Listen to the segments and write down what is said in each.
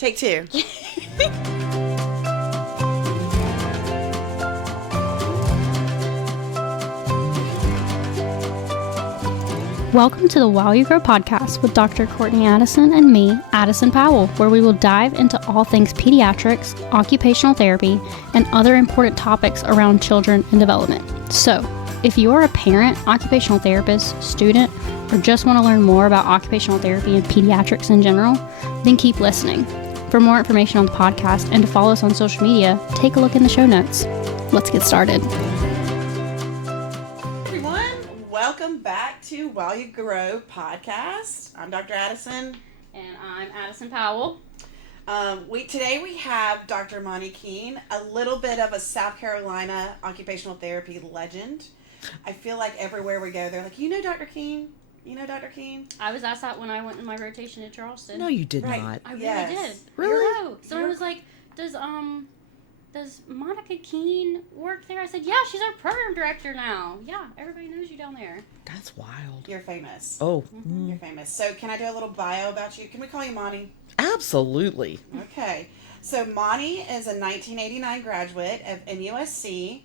Take two. Welcome to the While You Grow podcast with Dr. Courtney Addison and me, Addison Powell, where we will dive into all things pediatrics, occupational therapy, and other important topics around children and development. So, if you are a parent, occupational therapist, student, or just want to learn more about occupational therapy and pediatrics in general, then keep listening. For more information on the podcast and to follow us on social media, take a look in the show notes. Let's get started. Welcome back to While You Grow podcast. I'm Dr. Addison. And I'm Addison Powell. Today we have Dr. Moni Keen, a little bit of a South Carolina occupational therapy legend. I feel like everywhere we go, they're like, you know Dr. Keen? You know Dr. Keen? I was asked that when I went in my rotation in Charleston. No, you did not. I really did. Really? No. So I was like, does Monica Keen work there? I said, yeah, she's our program director now. Yeah, everybody knows you down there. That's wild. You're famous. Oh. Mm-hmm. You're famous. So can I do a little bio about you? Can we call you Moni? Absolutely. Okay. So Moni is a 1989 graduate of NUSC.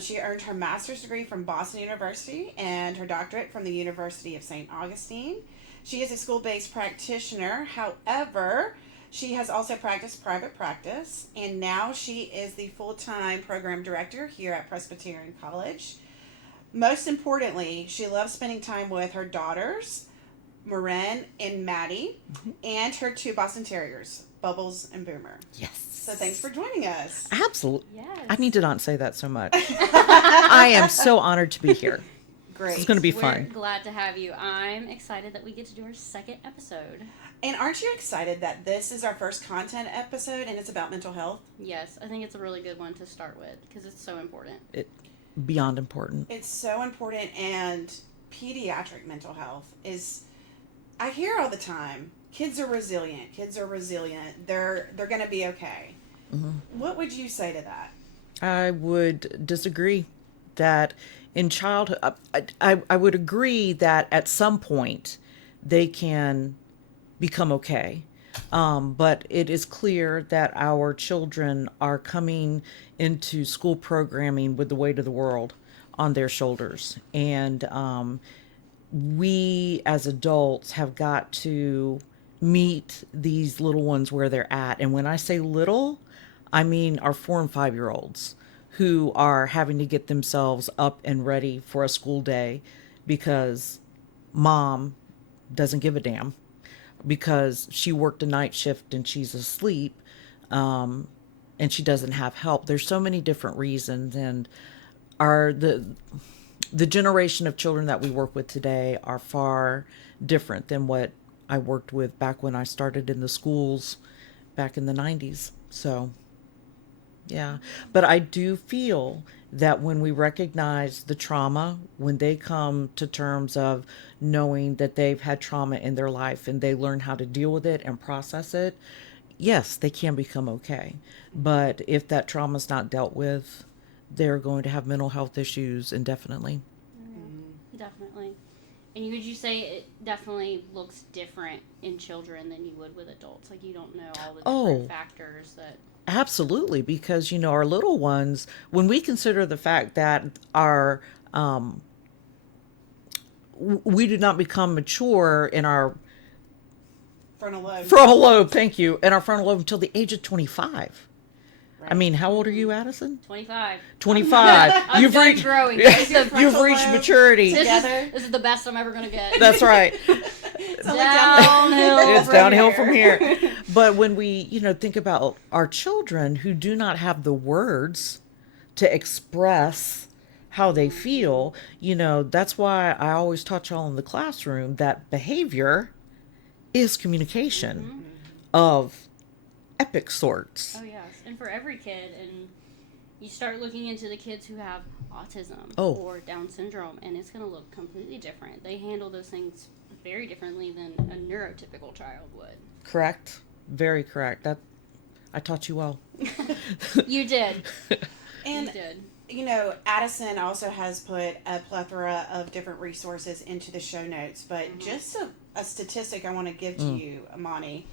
She earned her master's degree from Boston University and her doctorate from the University of St. Augustine. She is a school-based practitioner. However, she has also practiced private practice, and now she is the full-time program director here at Presbyterian College. Most importantly, she loves spending time with her daughters, Marin and Maddie, and her two Boston Terriers, Bubbles and Boomer. Yes. So thanks for joining us. Absolutely. Yes. I need to not say that so much. I am so honored to be here. Great. It's going to be We're fun. glad to have you. I'm excited that we get to do our second episode. And aren't you excited that this is our first content episode and it's about mental health? Yes, I think it's a really good one to start with because it's so important. Beyond important. It's so important, and pediatric mental health is, I hear all the time, kids are resilient. They're going to be okay. Mm-hmm. What would you say to that? I would disagree that in childhood, I would agree that at some point they can become okay. But it is clear that our children are coming into school programming with the weight of the world on their shoulders. And we as adults have got to meet these little ones where they're at. And when I say little, I mean our 4 and 5 year olds who are having to get themselves up and ready for a school day because mom doesn't give a damn because she worked a night shift and she's asleep, and she doesn't have help. There's so many different reasons, and the generation of children that we work with today are far different than what I worked with back when I started in the schools back in the 90s. So, yeah. But I do feel that when we recognize the trauma, when they come to terms of knowing that they've had trauma in their life and they learn how to deal with it and process it, yes, they can become okay. But if that trauma's not dealt with, they're going to have mental health issues indefinitely. Definitely. And would you say it definitely looks different in children than you would with adults? Like you don't know all the different factors that... Absolutely, because, our little ones, when we consider the fact that we do not become mature in our Frontal lobe, thank you, in our frontal lobe until the age of 25. Right. I mean, how old are you, Addison? 25. 25. I'm done growing. You've reached maturity. This is the best I'm ever going to get. That's right. It's downhill. It's downhill from here. But when we, think about our children who do not have the words to express how they feel, that's why I always taught y'all in the classroom that behavior is communication of epic sorts. Oh, yes. And for every kid, and you start looking into the kids who have autism or Down syndrome, and it's going to look completely different. They handle those things very differently than a neurotypical child would. Correct. Very correct. That I taught you well. You did. And you did. You know, Addison also has put a plethora of different resources into the show notes, but just a statistic I want to give to you, Moni.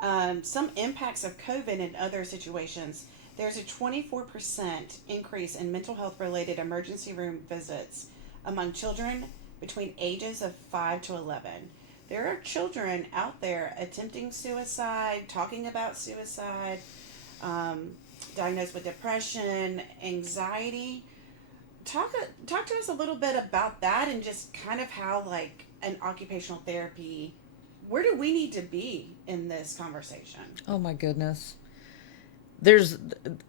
Some impacts of COVID and other situations. There's a 24% increase in mental health related emergency room visits among children between ages of 5 to 11. There are children out there attempting suicide, talking about suicide, um, diagnosed with depression, anxiety. Talk to us a little bit about that, and just kind of how, like, an occupational therapy, where do we need to be in this conversation? Oh my goodness. There's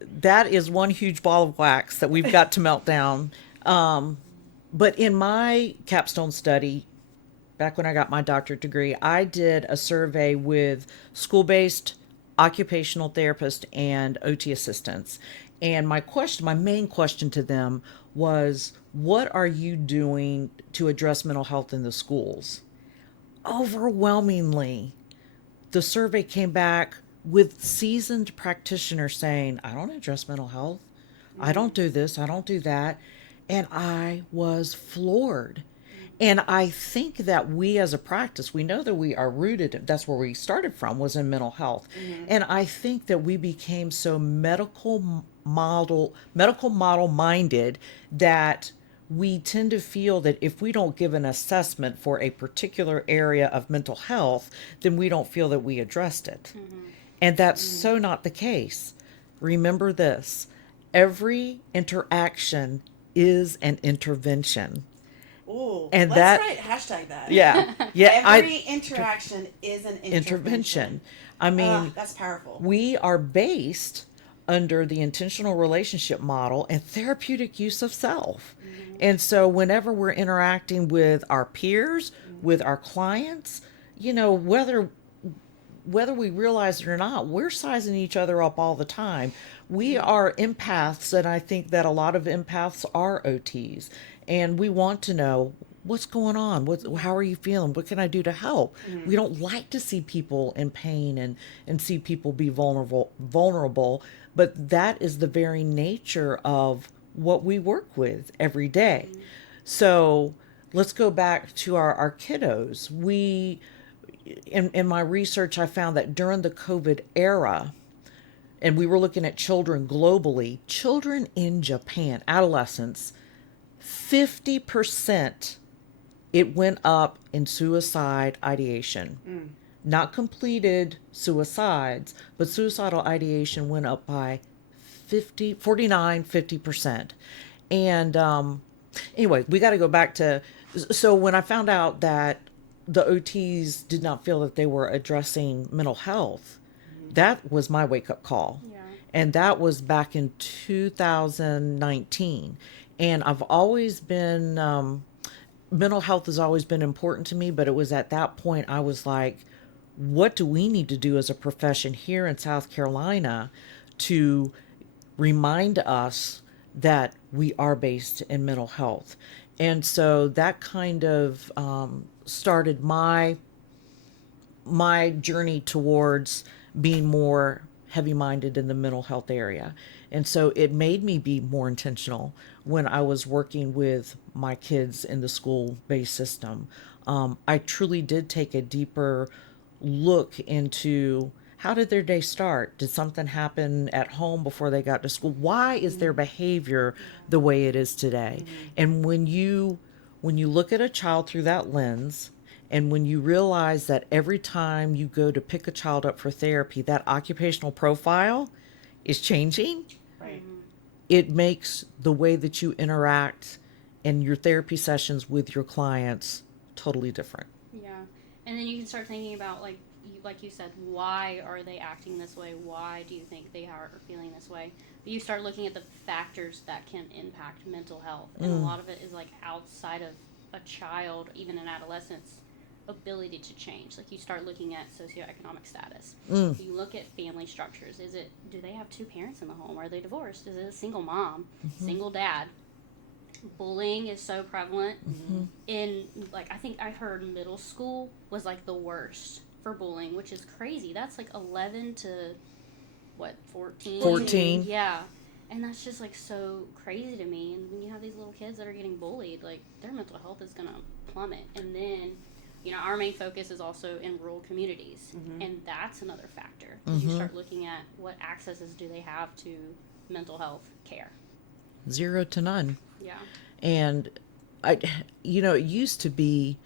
that is one huge ball of wax that we've got to melt down. But in my capstone study, back when I got my doctorate degree, I did a survey with school-based occupational therapists and OT assistants. And my main question to them was, what are you doing to address mental health in the schools? Overwhelmingly, the survey came back with seasoned practitioners saying, I don't address mental health. I don't do this. I don't do that. And I was floored. And I think that we as a practice, we know that we are rooted, that's where we started from, was in mental health. And I think that we became so medical model minded that we tend to feel that if we don't give an assessment for a particular area of mental health, then we don't feel that we addressed it. And that's so not the case. Remember this: every interaction is an intervention. Ooh, And let's that, hashtag that. yeah, yeah, Every interaction is an intervention. I mean, that's powerful. we are based under the intentional relationship model and therapeutic use of self. And so whenever we're interacting with our peers, with our clients, whether we realize it or not, we're sizing each other up all the time. We are empaths, and I think that a lot of empaths are OTs. And we want to know what's going on. How are you feeling? What can I do to help? We don't like to see people in pain and see people be vulnerable, but that is the very nature of what we work with every day. So let's go back to our kiddos. In my research, I found that during the COVID era, and we were looking at children globally, children in Japan, adolescents, 50% it went up in suicide ideation. Not completed suicides, but suicidal ideation went up by 50%. And anyway, we got to go back to, so when I found out that the OTs did not feel that they were addressing mental health, that was my wake-up call. Yeah. And that was back in 2019. And I've always been, mental health has always been important to me, but it was at that point I was like, what do we need to do as a profession here in South Carolina to remind us that we are based in mental health? And so that kind of started my journey towards being more heavy-minded in the mental health area. And so it made me be more intentional when I was working with my kids in the school-based system. I truly did take a deeper look into, how did their day start? Did something happen at home before they got to school? Why is their behavior the way it is today? And when you look at a child through that lens, and when you realize that every time you go to pick a child up for therapy, that occupational profile is changing, Right. it makes the way that you interact in your therapy sessions with your clients totally different. Yeah. And then you can start thinking about, like you said, why are they acting this way? Why do you think they are feeling this way? But you start looking at the factors that can impact mental health. And a lot of it is outside of a child, even an adolescent's ability to change. You start looking at socioeconomic status. You look at family structures. Do they have two parents in the home? Are they divorced? Is it a single mom, single dad? Bullying is so prevalent in, I think I heard middle school was the worst for bullying, which is crazy. That's 11 to 14? 14. Yeah. And that's just so crazy to me. And when you have these little kids that are getting bullied, their mental health is going to plummet. And then our main focus is also in rural communities, and that's another factor. You start looking at what accesses do they have to mental health care. 0 to none. Yeah. And it used to be,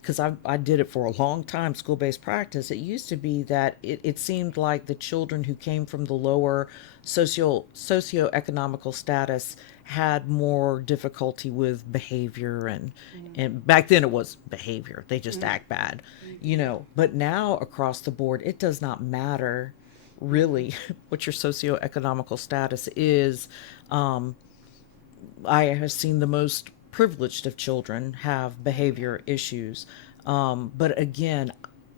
because I did it for a long time, school-based practice, it used to be that it seemed like the children who came from the lower socioeconomical status had more difficulty with behavior, and back then it was behavior. They just act bad, But now across the board, it does not matter really what your socioeconomical status is. I have seen the most privileged of children have behavior issues. But again,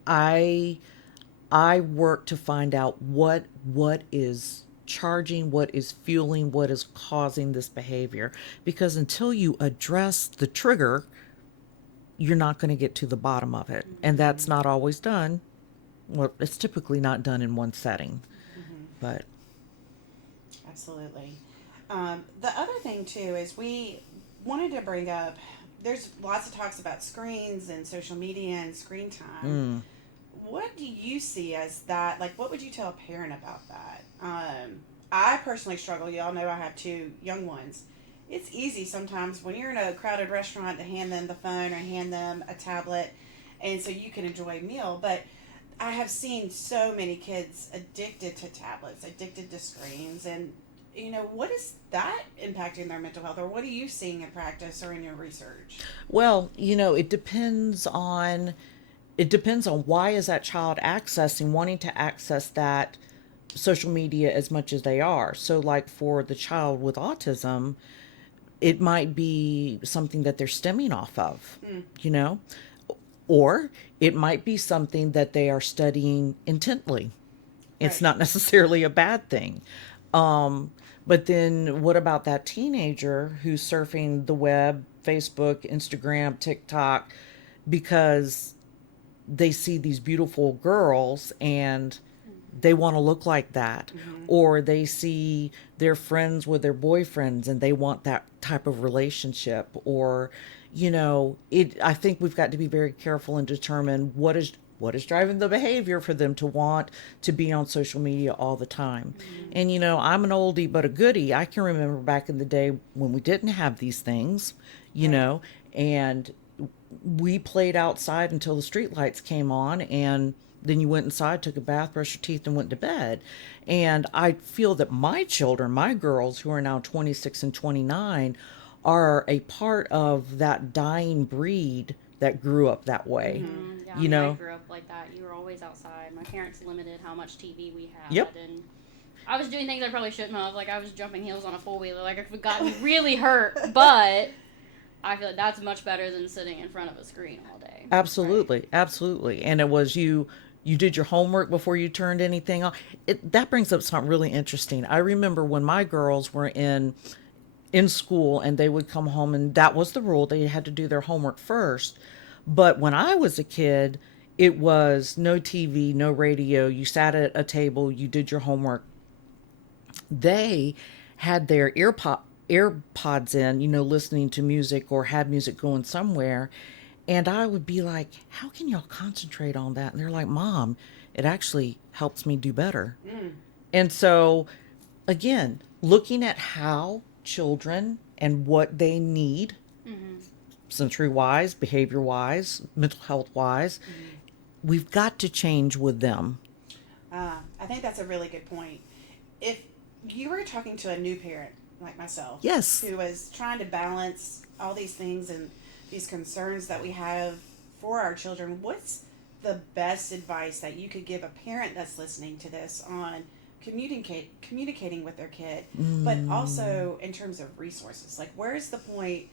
I work to find out what is charging, what is fueling, what is causing this behavior. Because until you address the trigger, you're not going to get to the bottom of it. And that's not always done. Well, it's typically not done in one setting. But Absolutely. The other thing too is we wanted to bring up, there's lots of talks about screens and social media and screen time. What do you see as that? Like, what would you tell a parent about that? I personally struggle. Y'all know I have 2 young ones. It's easy sometimes when you're in a crowded restaurant to hand them the phone or hand them a tablet, and so you can enjoy a meal. But I have seen so many kids addicted to tablets, addicted to screens, and what is that impacting their mental health, or what are you seeing in practice or in your research? well, it depends on why is that child wanting to access that social media as much as they are. So like for the child with autism, it might be something that they're stemming off of, or it might be something that they are studying intently. It's Right. not necessarily a bad thing. But then what about that teenager who's surfing the web, Facebook, Instagram, TikTok, because they see these beautiful girls and they want to look like that, or they see their friends with their boyfriends and they want that type of relationship, or I think we've got to be very careful and determine what is driving the behavior for them to want to be on social media all the time. And I'm an oldie but a goodie. I can remember back in the day when we didn't have these things, and we played outside until the street lights came on, and then you went inside, took a bath, brushed your teeth, and went to bed. And I feel that my children, my girls, who are now 26 and 29, are a part of that dying breed that grew up that way. Yeah, I grew up like that. You were always outside. My parents limited how much TV we had. Yep. And I was doing things I probably shouldn't have. Like, I was jumping hills on a four-wheeler. Like, I could have gotten really hurt. But I feel like that's much better than sitting in front of a screen all day. Absolutely. Right. Absolutely. And it was you did your homework before you turned anything on. That brings up something really interesting. I remember when my girls were in school and they would come home, and that was the rule. They had to do their homework first. But when I was a kid, it was no TV, no radio. You sat at a table, you did your homework. They had their AirPods in, listening to music or had music going somewhere. And I would be like, how can y'all concentrate on that? And they're like, Mom, it actually helps me do better. And so, again, looking at how children and what they need, sensory-wise, behavior-wise, mental health-wise, we've got to change with them. I think that's a really good point. If you were talking to a new parent like myself, Yes, who was trying to balance all these things and these concerns that we have for our children, what's the best advice that you could give a parent that's listening to this on communicating with their kid, but also in terms of resources? Like, where's the point?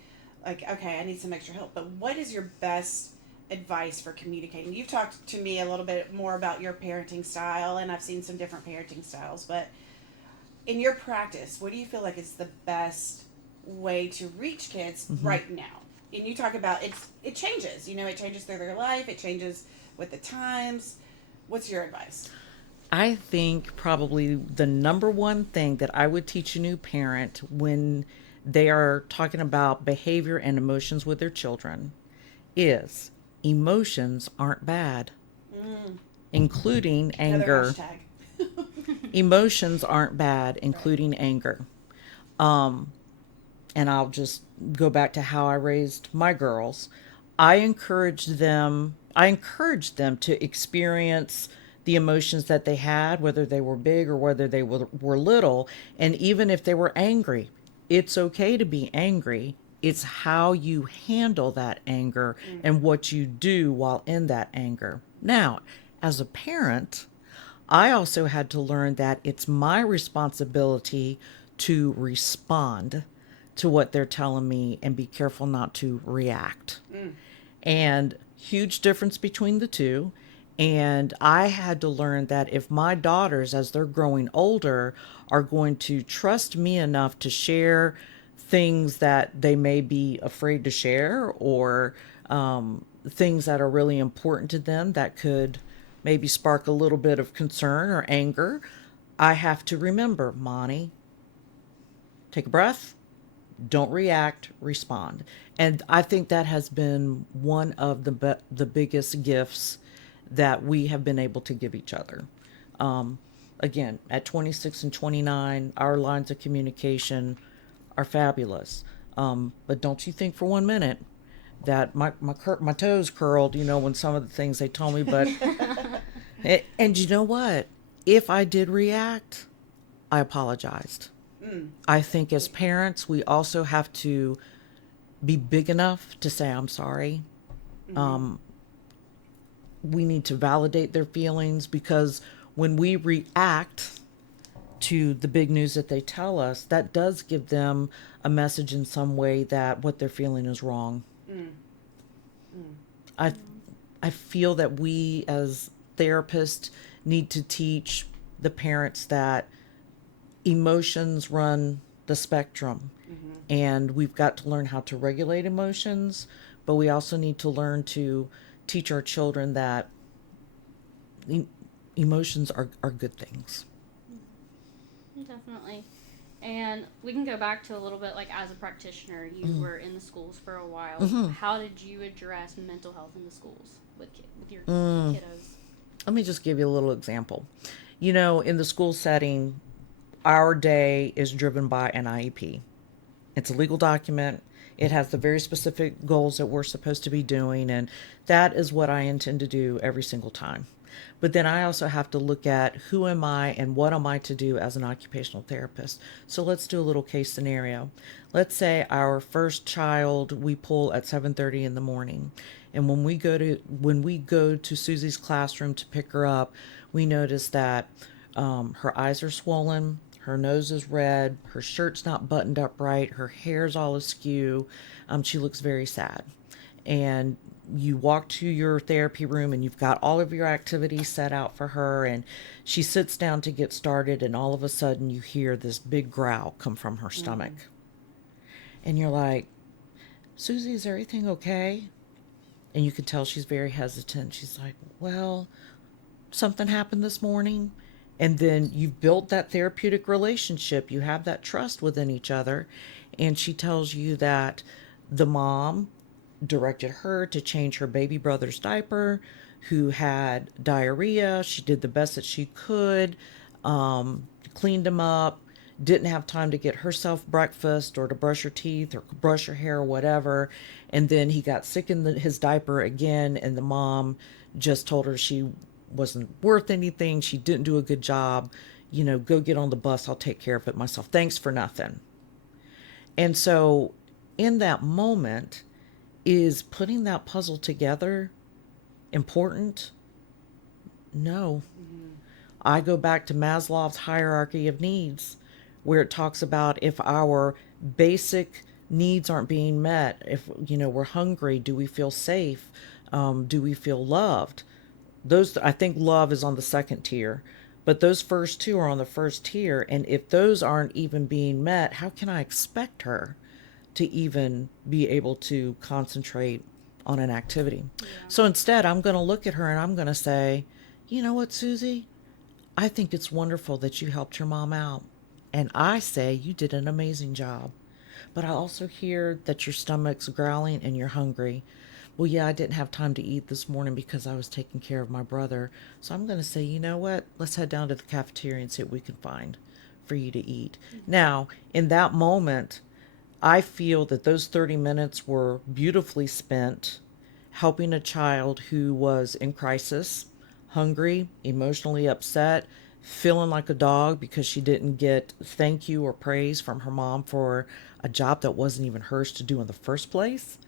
Like, okay, I need some extra help, but what is your best advice for communicating? You've talked to me a little bit more about your parenting style, and I've seen some different parenting styles, but in your practice, what do you feel like is the best way to reach kids right now? And you talk about it changes, it changes through their life, it changes with the times. What's your advice? I think probably the number one thing that I would teach a new parent when they are talking about behavior and emotions with their children is emotions aren't bad, including Another anger. hashtag. Emotions aren't bad, including anger. And I'll just go back to how I raised my girls. I encouraged them to experience the emotions that they had, whether they were big or whether they were little. And even if they were angry, it's okay to be angry. It's how you handle that anger and what you do while in that anger. Now, as a parent, I also had to learn that it's my responsibility to respond to what they're telling me and be careful not to react. And huge difference between the two. And I had to learn that if my daughters, as they're growing older, are going to trust me enough to share things that they may be afraid to share, or things that are really important to them that could maybe spark a little bit of concern or anger, I have to remember, Moni, take a breath, don't react, respond. And I think that has been one of the biggest gifts that we have been able to give each other. Again, at 26 and 29, our lines of communication are fabulous. But don't you think for 1 minute that my toes curled, when some of the things they told me. But and you know what? If I did react, I apologized. I think as parents, we also have to be big enough to say, I'm sorry. We need to validate their feelings, because when we react to the big news that they tell us, that does give them a message in some way that what they're feeling is wrong. I feel that we as therapists need to teach the parents that emotions run the spectrum, and we've got to learn how to regulate emotions, but we also need to learn to teach our children that emotions are good things. Definitely. And we can go back to a little bit, like, as a practitioner, you were in the schools for a while. How did you address mental health in the schools with your kiddos? Let me just give you a little example. In the school setting, our day is driven by an IEP. It's a legal document. It has the very specific goals that we're supposed to be doing, and that is what I intend to do every single time. But then I also have to look at who am I and what am I to do as an occupational therapist. So let's do a little case scenario. Let's say our first child we pull at 7:30 in the morning, and when we go to Susie's classroom to pick her up, we notice that her eyes are swollen, her nose is red, her shirt's not buttoned up right, her hair's all askew. She looks very sad. And you walk to your therapy room and you've got all of your activities set out for her, and she sits down to get started, and all of a sudden you hear this big growl come from her stomach. And you're like, Susie, is everything okay? And you can tell she's very hesitant. She's like, well, something happened this morning. And then you've built that therapeutic relationship. You have that trust within each other. And she tells you that the mom directed her to change her baby brother's diaper, who had diarrhea. She did the best that she could, cleaned him up, didn't have time to get herself breakfast or to brush her teeth or brush her hair or whatever. And then he got sick in his diaper again, and the mom just told her she wasn't worth anything. She didn't do a good job. Go get on the bus. I'll take care of it myself. Thanks for nothing. And so in that moment, is putting that puzzle together important? No. I go back to Maslow's hierarchy of needs, where it talks about if our basic needs aren't being met, if we're hungry, do we feel safe? Do we feel loved? Those, I think love is on the second tier, but those first two are on the first tier. And if those aren't even being met, how can I expect her to even be able to concentrate on an activity? Yeah. So instead, I'm going to look at her and I'm going to say, you know what, Susie? I think it's wonderful that you helped your mom out. And I say you did an amazing job. But I also hear that your stomach's growling and you're hungry. well, yeah, I didn't have time to eat this morning because I was taking care of my brother. So I'm going to say, you know what? Let's head down to the cafeteria and see what we can find for you to eat. Now, in that moment, I feel that those 30 minutes were beautifully spent helping a child who was in crisis, hungry, emotionally upset, feeling like a dog because she didn't get thank you or praise from her mom for a job that wasn't even hers to do in the first place.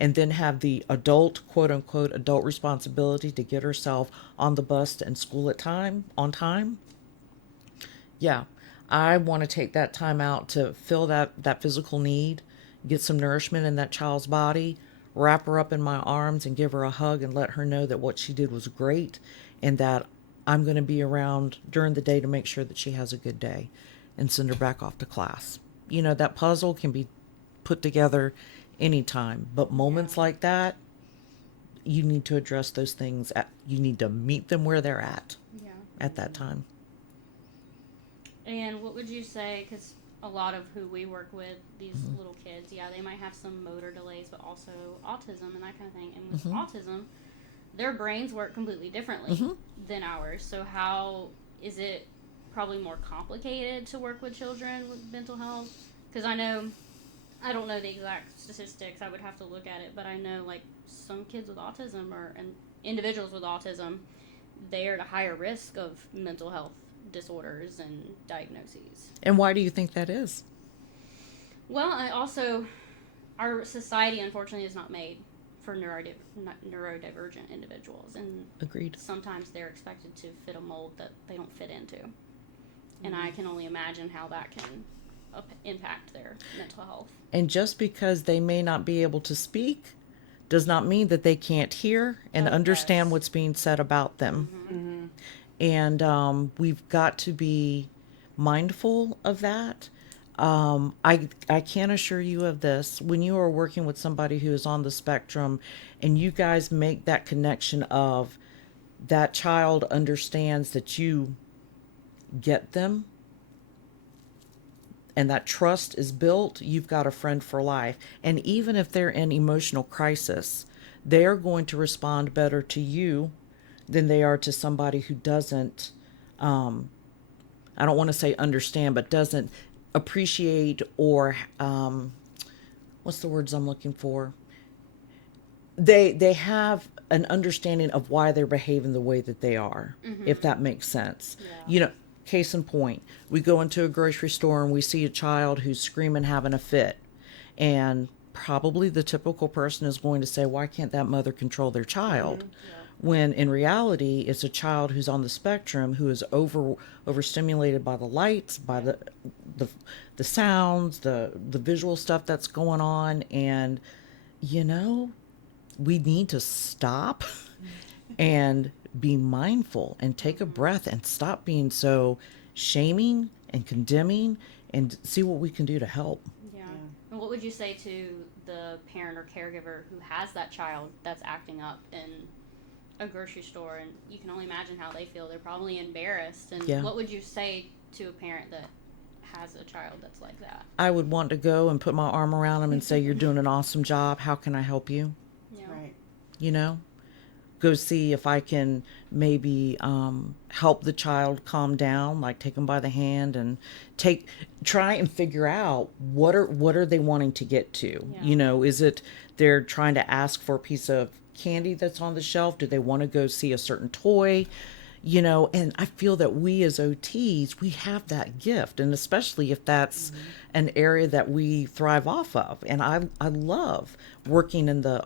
And then have the adult, quote unquote, adult responsibility to get herself on the bus and school on time. Yeah, I want to take that time out to fill that physical need, get some nourishment in that child's body, wrap her up in my arms and give her a hug and let her know that what she did was great and that I'm going to be around during the day to make sure that she has a good day and send her back off to class. You know, that puzzle can be put together anytime, but moments like that, you need to address those things. You need to meet them where they're at that time. And what would you say, because a lot of who we work with, these little kids, they might have some motor delays, but also autism and that kind of thing. And with autism, their brains work completely differently than ours. So how is it probably more complicated to work with children with mental health? Because I don't know the exact statistics. I would have to look at it, but I know like some kids with autism and individuals with autism, they are at a higher risk of mental health disorders and diagnoses. And why do you think that is? Well, our society unfortunately is not made for neurodivergent individuals, and Agreed. sometimes they're expected to fit a mold that they don't fit into. And I can only imagine how that can impact their mental health. And just because they may not be able to speak does not mean that they can't hear and understand what's being said about them. And we've got to be mindful of that. I can assure you of this. When you are working with somebody who is on the spectrum and you guys make that connection of that child understands that you get them and that trust is built, you've got a friend for life. And even if they're in emotional crisis, they're going to respond better to you than they are to somebody who doesn't, I don't want to say understand, but doesn't appreciate or, what's the words I'm looking for? They have an understanding of why they're behaving the way that they are, if that makes sense. Yeah. You know, case in point, we go into a grocery store and we see a child who's screaming, having a fit. And probably the typical person is going to say, why can't that mother control their child? When in reality, it's a child who's on the spectrum who is overstimulated by the lights, by the sounds, the visual stuff that's going on. And, you know, we need to stop and be mindful and take a breath and stop being so shaming and condemning and see what we can do to help. Yeah. And what would you say to the parent or caregiver who has that child that's acting up in a grocery store? And you can only imagine how they feel. They're probably embarrassed. And what would you say to a parent that has a child that's like that? I would want to go and put my arm around them and say, you're doing an awesome job. How can I help you? Yeah. Right. You know, go see if I can maybe help the child calm down, like take them by the hand and try and figure out what are they wanting to get to. Yeah. You know, is it they're trying to ask for a piece of candy that's on the shelf? Do they want to go see a certain toy? You know, and I feel that we as OTs, we have that gift, and especially if that's an area that we thrive off of. And I love working in the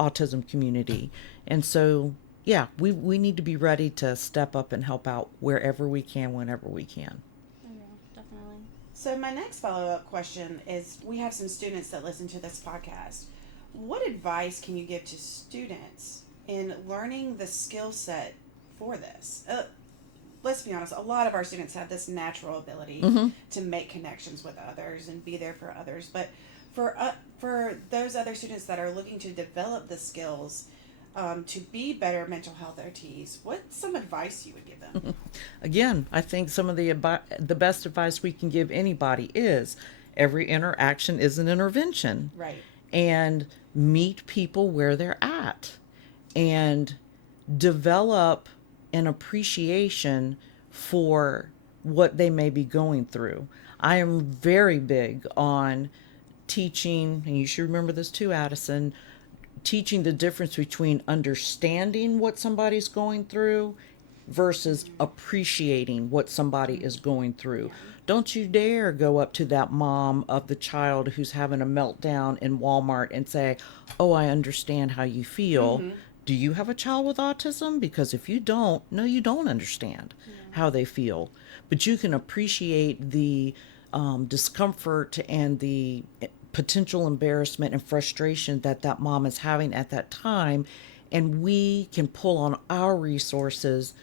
autism community. And so, yeah, we need to be ready to step up and help out wherever we can, whenever we can. Oh, yeah, definitely. So my next follow-up question is, we have some students that listen to this podcast. What advice can you give to students in learning the skill set for this? Let's be honest, a lot of our students have this natural ability to make connections with others and be there for others. But for those other students that are looking to develop the skills to be better mental health OTs, what's some advice you would give them? Again, I think some of the best advice we can give anybody is every interaction is an intervention. Right. And meet people where they're at and develop an appreciation for what they may be going through. I am very big on teaching, and you should remember this too, Addison, teaching the difference between understanding what somebody's going through versus appreciating what somebody is going through. Don't you dare go up to that mom of the child who's having a meltdown in Walmart and say, "Oh, I understand how you feel." Do you have a child with autism? Because if you don't, no, you don't understand how they feel. But you can appreciate the discomfort and the potential embarrassment and frustration that that mom is having at that time. And we can pull on our resources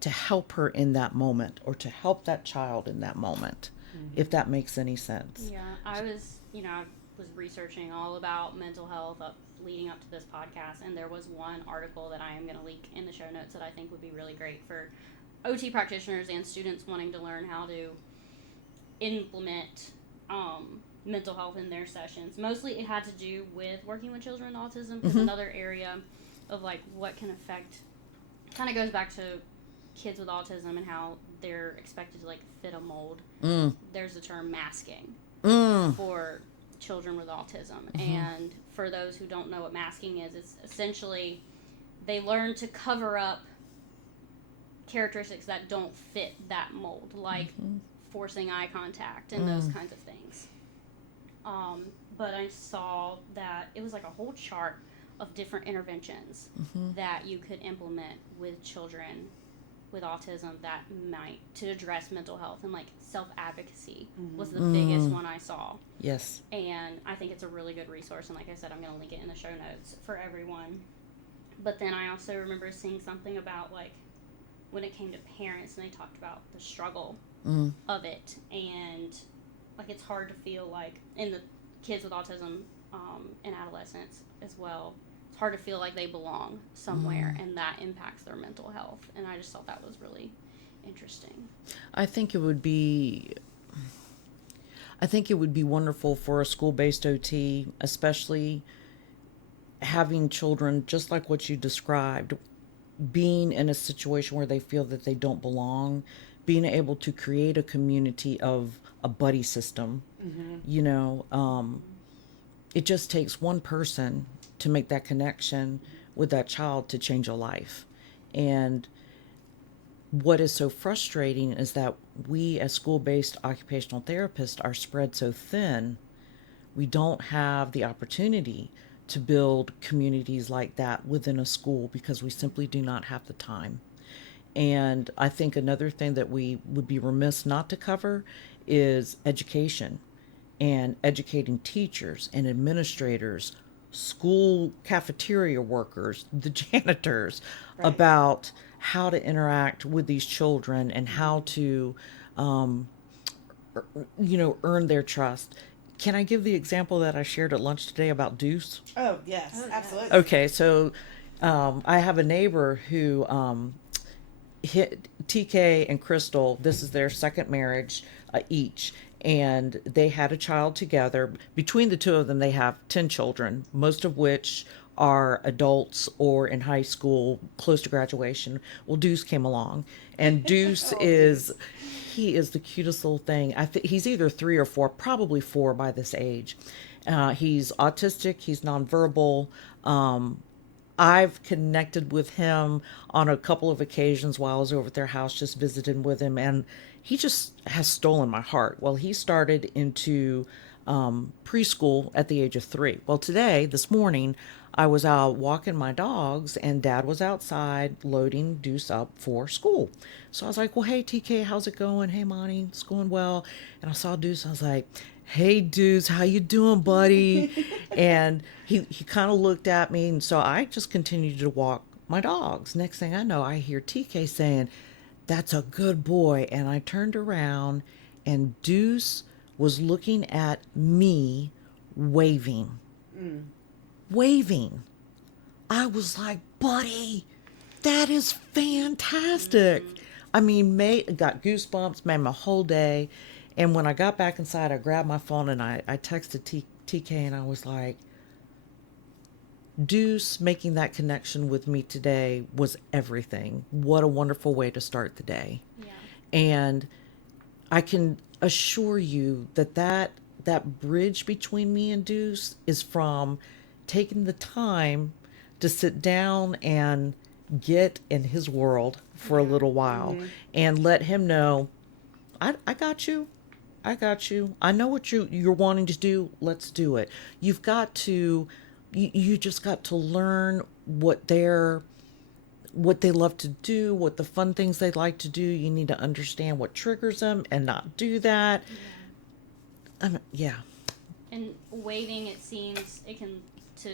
to help her in that moment or to help that child in that moment, if that makes any sense. Yeah, I was researching all about mental health leading up to this podcast, and there was one article that I am going to link in the show notes that I think would be really great for OT practitioners and students wanting to learn how to implement mental health in their sessions. Mostly it had to do with working with children with autism, because another area of like what can affect kind of goes back to kids with autism and how they're expected to like fit a mold. There's the term masking for children with autism. And for those who don't know what masking is, it's essentially they learn to cover up characteristics that don't fit that mold, like forcing eye contact and those kinds of things. But I saw that it was like a whole chart of different interventions that you could implement with children with autism that might to address mental health, and like self-advocacy was the biggest one I saw. Yes. And I think it's a really good resource, and like I said, I'm going to link it in the show notes for everyone. But then I also remember seeing something about like when it came to parents, and they talked about the struggle of it, and like it's hard to feel like in the kids with autism and adolescents as well, it's hard to feel like they belong somewhere, and that impacts their mental health. And I just thought that was really interesting. I think it would be wonderful for a school-based OT, especially having children just like what you described, being in a situation where they feel that they don't belong, being able to create a community of a buddy system. It just takes one person to make that connection with that child to change a life. And what is so frustrating is that we as school-based occupational therapists are spread so thin, we don't have the opportunity to build communities like that within a school because we simply do not have the time. And I think another thing that we would be remiss not to cover is education and educating teachers and administrators, school cafeteria workers, the janitors, about how to interact with these children and how to, earn their trust. Can I give the example that I shared at lunch today about Deuce? Oh, yes, absolutely. Okay, so I have a neighbor who hit TK and Crystal. This is their second marriage each. And they had a child together. Between the two of them, they have 10 children, most of which are adults or in high school, close to graduation. Well, Deuce came along, and Deuce he is the cutest little thing. I think he's either 3 or 4, probably 4 by this age. He's autistic. He's nonverbal. I've connected with him on a couple of occasions while I was over at their house, just visiting with him, and he just has stolen my heart. Well, he started into preschool at the age of 3. Well, this morning, I was out walking my dogs, and Dad was outside loading Deuce up for school. So I was like, well, hey, TK, how's it going? Hey, Moni, it's going well. And I saw Deuce, I was like, hey, Deuce, how you doing, buddy? And he kind of looked at me, and so I just continued to walk my dogs. Next thing I know, I hear TK saying, that's a good boy. And I turned around, and Deuce was looking at me waving. Waving. I was like, buddy, that is fantastic. I mean, got goosebumps, made my whole day. And when I got back inside, I grabbed my phone and I texted TK, and I was like, Deuce making that connection with me today was everything. What a wonderful way to start the day. Yeah. And I can assure you that that bridge between me and Deuce is from taking the time to sit down and get in his world for a little while and let him know, I got you. I got you. I know what you're wanting to do. Let's do it. You've got to, you just got to learn what they love to do, what the fun things they like to do. You need to understand what triggers them and not do that. Yeah. And waving, it can, to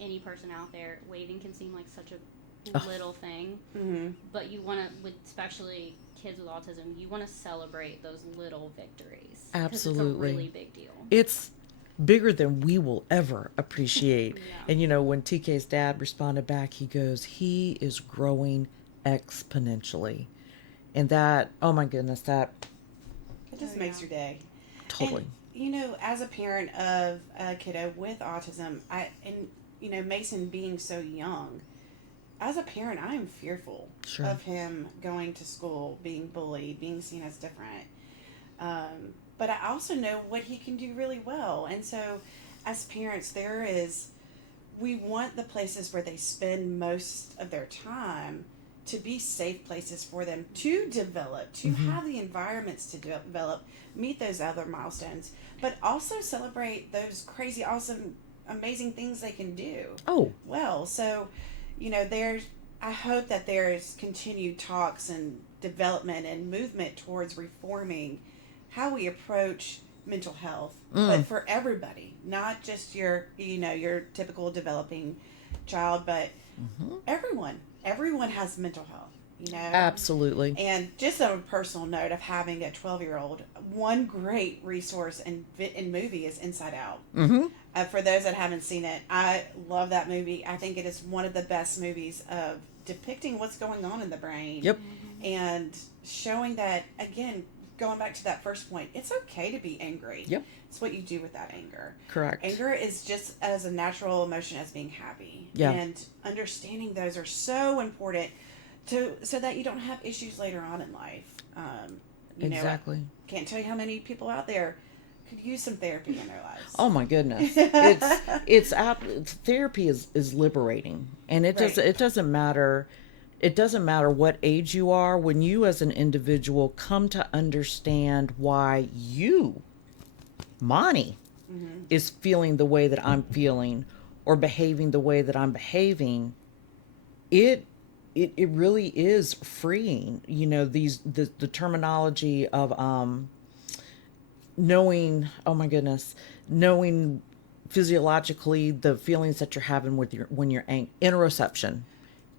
any person out there, waving can seem like such a little thing. Mm-hmm. But you want to, with especially kids with autism, you want to celebrate those little victories. Absolutely. It's a really big deal. It's bigger than we will ever appreciate. Yeah. And when TK's dad responded back, he goes, he is growing exponentially. And that, oh my goodness, that It just makes your day. totally. And, as a parent of a kiddo with autism, Mason being so young, as a parent, I am fearful Sure. of him going to school, being bullied, being seen as different. But I also know what he can do really well. And so, as parents, we want the places where they spend most of their time to be safe places for them to develop, to have the environments to develop, meet those other milestones, but also celebrate those crazy, awesome, amazing things they can do. Oh. Well, so, I hope that there's continued talks and development and movement towards reforming how we approach mental health, but for everybody, not just your typical developing child, but everyone. Everyone has mental health, Absolutely. And just on a personal note of having a 12-year-old, one great resource and movie is Inside Out. For those that haven't seen it, I love that movie. I think it is one of the best movies of depicting what's going on in the brain. Yep. And showing that, again, going back to that first point, it's okay to be angry. Yep. It's what you do with that anger. Correct. Anger is just as a natural emotion as being happy. Yeah. And understanding those are so important so that you don't have issues later on in life. Exactly. Can't tell you how many people out there could use some therapy in their lives. Oh my goodness. Therapy is liberating. And it doesn't matter what age you are. When you as an individual come to understand why you, Moni, is feeling the way that I'm feeling or behaving the way that I'm behaving, it really is freeing. The terminology of knowing physiologically the feelings that you're having when you're interoception.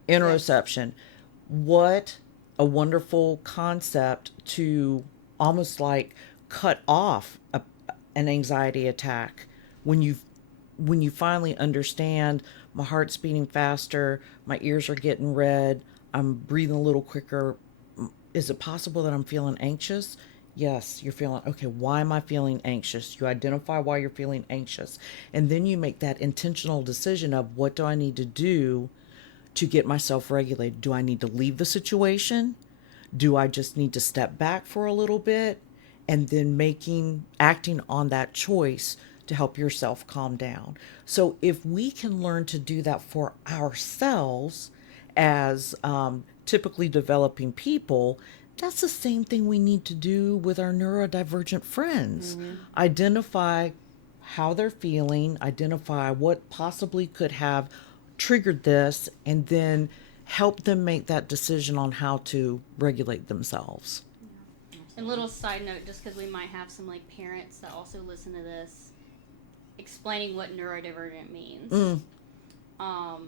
Interoception. What a wonderful concept to almost like cut off an anxiety attack when you finally understand my heart's beating faster, my ears are getting red, I'm breathing a little quicker. Is it possible that I'm feeling anxious? Yes, you're feeling, okay, why am I feeling anxious? You identify why you're feeling anxious. And then you make that intentional decision of what do I need to do to get myself regulated? Do I need to leave the situation? Do I just need to step back for a little bit? And then acting on that choice to help yourself calm down. So if we can learn to do that for ourselves as typically developing people, that's the same thing we need to do with our neurodivergent friends. Identify how they're feeling, identify what possibly could have triggered this, and then help them make that decision on how to regulate themselves. And little side note, just because we might have some parents that also listen to this, explaining what neurodivergent means. I'll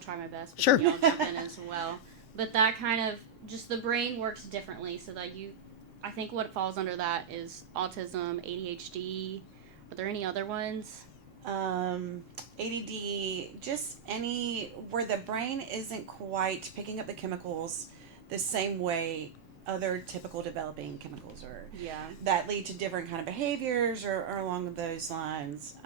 try my best, but Sure. y'all jump in as well. But that kind of, just the brain works differently, so that I think what falls under that is autism, ADHD. Are there any other ones? ADD, just any where the brain isn't quite picking up the chemicals the same way other typical developing chemicals are. Yeah. That lead to different kind of behaviors or along those lines.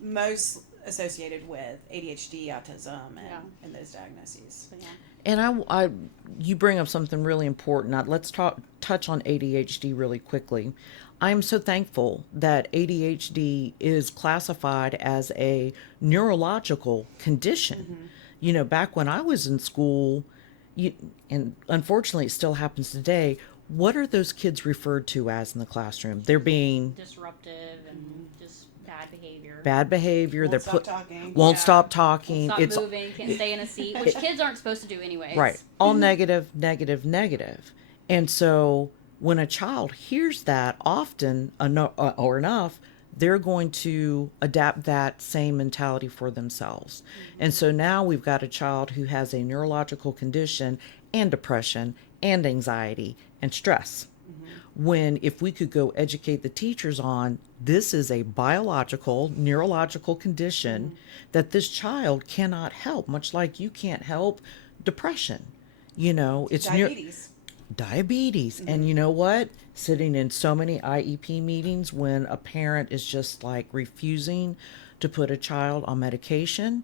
Most associated with ADHD, autism, and, Yeah. and those diagnoses. So, yeah. And you bring up something really important. Now, let's touch on ADHD really quickly. I'm so thankful that ADHD is classified as a neurological condition. You know, back when I was in school, and unfortunately it still happens today, what are those kids referred to as in the classroom? They're being Disruptive and just bad behavior. bad behavior. Won't They're stop talking. won't Yeah. stop talking. Stop It's moving, can't stay in a seat, which kids aren't supposed to do anyways. right. All negative, negative, negative. And so when a child hears that often or enough, they're going to adapt that same mentality for themselves. And so now we've got a child who has a neurological condition and depression and anxiety and stress. When if we could go educate the teachers on this is a biological, neurological condition that this child cannot help, much like you can't help depression. You know, it's diabetes. And you know what? Sitting in so many IEP meetings when a parent is just like refusing to put a child on medication,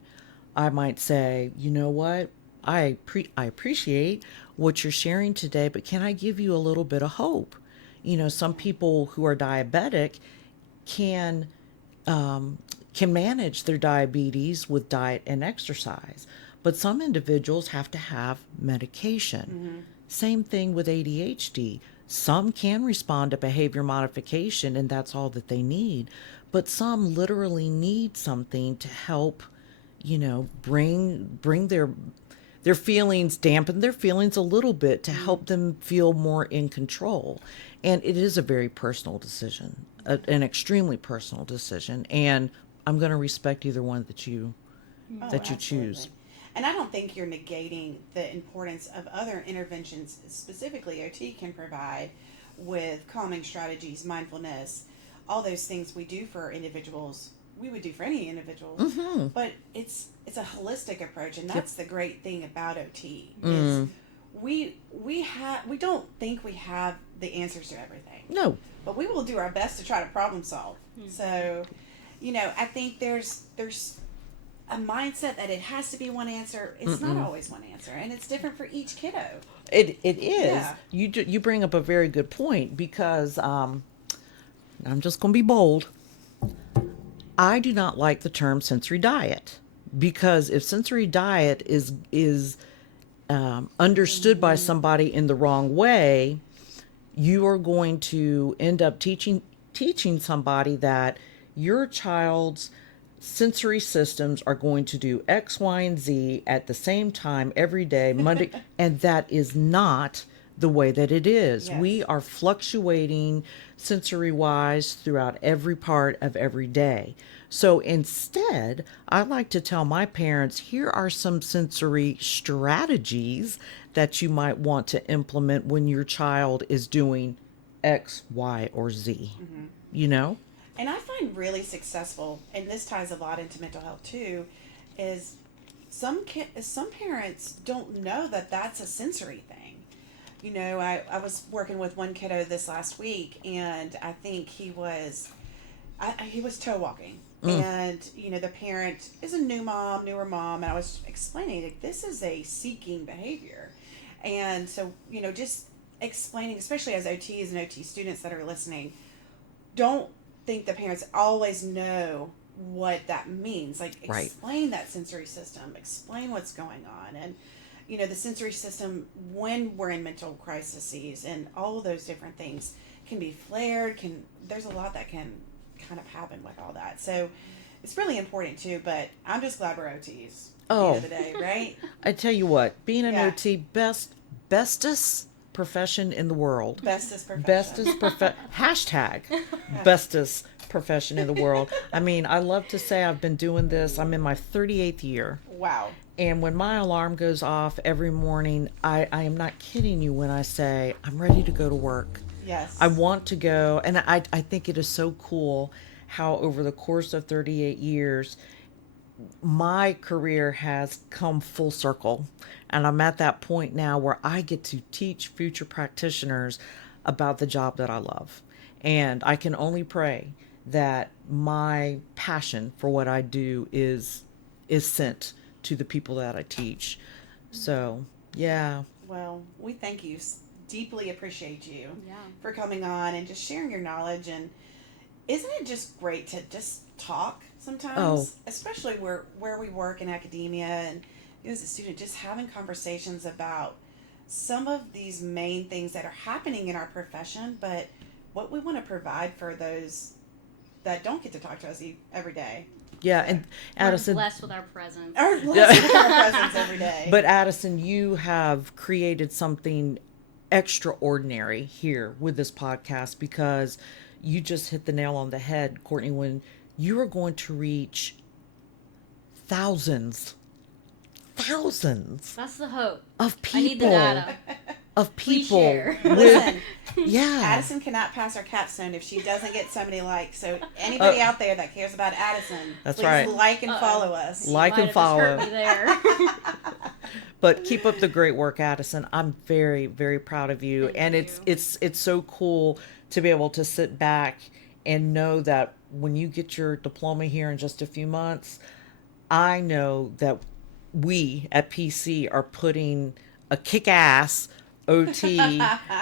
I might say, you know what? I appreciate what you're sharing today, but can I give you a little bit of hope? You know, some people who are diabetic can manage their diabetes with diet and exercise, but some individuals have to have medication. Same thing with ADHD. Some can respond to behavior modification and that's all that they need, but some literally need something to help, you know, bring their feelings, dampen their feelings a little bit to help them feel more in control. And it is a very personal decision, an extremely personal decision. And I'm going to respect either one that you choose. And I don't think you're negating the importance of other interventions, specifically OT can provide with calming strategies, mindfulness, all those things we do for individuals. We would do for any individuals, but it's a holistic approach, and that's the great thing about OT is we don't think we have the answers to everything. No, but we will do our best to try to problem solve. So, you know, I think there's a mindset that it has to be one answer. It's not always one answer, and it's different for each kiddo. It is. Yeah. You bring up a very good point because I'm just going to be bold. I do not like the term sensory diet because if sensory diet is understood by somebody in the wrong way, you are going to end up teaching somebody that your child's sensory systems are going to do X, Y, and Z at the same time every day, Monday, and that is not the way that it is. Yes. We are fluctuating sensory-wise throughout every part of every day. So instead, I like to tell my parents, here are some sensory strategies that you might want to implement when your child is doing X, Y, or Z. You know? And I find really successful, and this ties a lot into mental health too, is some parents don't know that that's a sensory thing. You know, I was working with one kiddo this last week, and I think he was toe walking. And, you know, the parent is a newer mom, and I was explaining, like, this is a seeking behavior. And so, you know, just explaining, especially as OTs and OT students that are listening, don't think the parents always know what that means. Like, explain that sensory system, explain what's going on. And, you know, the sensory system when we're in mental crises and all of those different things can be flared, there's a lot that can kind of happen with all that. So it's really important too, but I'm just glad we're OTs at the end of the day, right? I tell you what, being an OT, bestest profession in the world. Bestest profession. Hashtag bestest profession in the world. I mean, I love to say I've been doing this. I'm in my 38th year. Wow. And when my alarm goes off every morning, I am not kidding you when I say I'm ready to go to work. Yes. I want to go. And I think it is so cool how over the course of 38 years, my career has come full circle. And I'm at that point now where I get to teach future practitioners about the job that I love. And I can only pray that my passion for what I do is sent to the people that I teach. So, yeah. Well, we thank you. Deeply appreciate you Yeah. for coming on and just sharing your knowledge. And isn't it just great to just talk sometimes? Oh. Especially where we work in academia, and as a student, just having conversations about some of these main things that are happening in our profession, but what we want to provide for those that don't get to talk to us every day. Yeah, and We're Addison, blessed with our presence. Our presence every day. but Addison, you have created something extraordinary here with this podcast, because you just hit the nail on the head, Courtney, when you are going to reach thousands That's the hope. of I need the people, data. of Please people share. with, Listen, yeah, Addison cannot pass her capstone if she doesn't get so many likes. So anybody out there that cares about Addison, That's please right. like and follow us. Like Might and have just hurt follow. me there. But keep up the great work, Addison. I'm very, very proud of you. Thank And you. it's so cool to be able to sit back and know that when you get your diploma here in just a few months, I know that we at PC are putting a kick-ass OT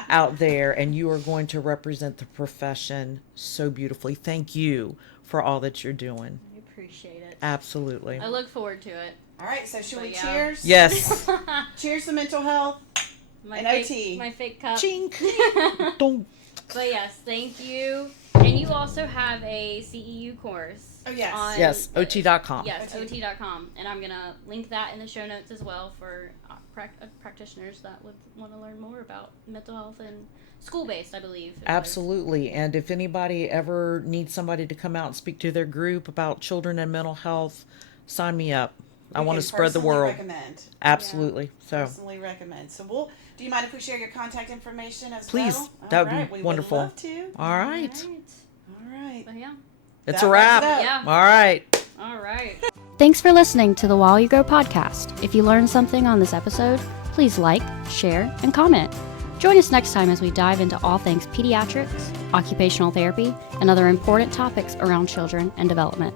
out there, and you are going to represent the profession so beautifully. Thank you for all that you're doing. I appreciate it. Absolutely. I look forward to it. All right, so should But we yeah. cheers? Yes. Cheers to mental health. My And fake, OT. My fake cup. Chink. Don't. But yes, thank you. And you also have a CEU course. Oh, yes. Yes, OT.com. Yes, OT. OT.com. And I'm going to link that in the show notes as well for practitioners that would want to learn more about mental health and school-based, I believe. it was. Absolutely. And if anybody ever needs somebody to come out and speak to their group about children and mental health, sign me up. I We want to can spread the personally world. Recommend. Absolutely. So, Personally recommend. So do you mind if we share your contact information as Please. well? That would All be right, we wonderful. would love to. all right. All right. But yeah. It's That a wraps wrap. it up. Yeah. All right. All right. Thanks for listening to the While You Grow podcast. If you learned something on this episode, please like, share, and comment. Join us next time as we dive into all things pediatrics, occupational therapy, and other important topics around children and development.